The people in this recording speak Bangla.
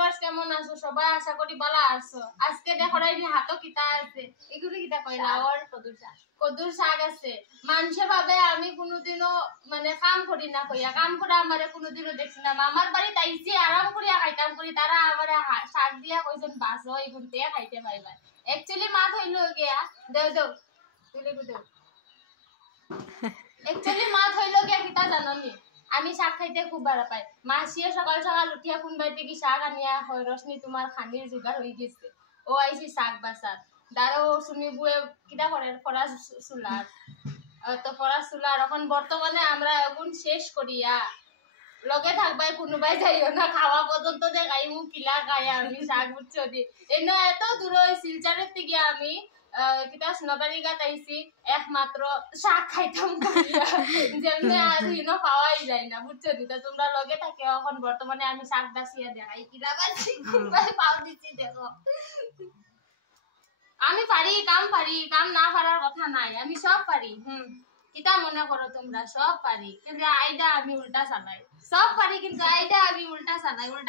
ভিউয়ার্স কেমন আছো সবাই আশা করি ভালো আছো আজকে দেখো এই হাতে কিতা আছে এগুলো কিতা কইলা ওর কদুর শাক আছে মানুষে ভাবে আমি কোনোদিনও মানে কাম করি না কইয়া কাম করা আমারে কোনোদিনও দেখছি না আমার বাড়ি তাইছি আরাম করিয়া খাইতাম করি তারা আমারে শাক দিয়া কইছেন বাস হয় গুনতে খাইতে পাইবা অ্যাকচুয়ালি মাছ হইলো গিয়া দেও দেও তুলে দেও অ্যাকচুয়ালি মাছ হইলো গিয়া কিতা জাননি আমি শাক খাইতে খুব ভালো পাই মাসিয়ে সকাল সকাল উঠিয়া কোনবাইতে কি শাক আনিয়া হয় রশ্মি তোমার খানির জোগাড় হয়ে গেছে ও আইছি শাক বাসার দাঁড়ো শুনি বুয়ে কিতা করে ফরাস চুলার তো ফরাস চুলার এখন বর্তমানে আমরা এখন শেষ করিয়া লগে থাকবাই কোনোবাই যাইও না খাওয়া পর্যন্ত দেখাই মু কিলা খাই আমি শাক বুঝছো দি এনে এত দূর ওই শিলচরের থেকে আমি কিতা সোনাবাড়ি গাত আইছি একমাত্র শাক খাইতাম যেমনি আর হিনো পাওয়াই যায় না বুঝছো দিতা তোমরা লগে থাকে এখন বর্তমানে আমি শাক দাসিয়া দেখাই কিলা বাছি কোনবাই পাও দিছি দেখো আমি পারি কাম না পারার কথা নাই আমি সব পারি কিতা মনে করো তোমরা সব পারি কিন্তু আইডা আমি উল্টা চালাই সব পারি কিন্তু আইডা আমি উল্টা চালাই উল্টা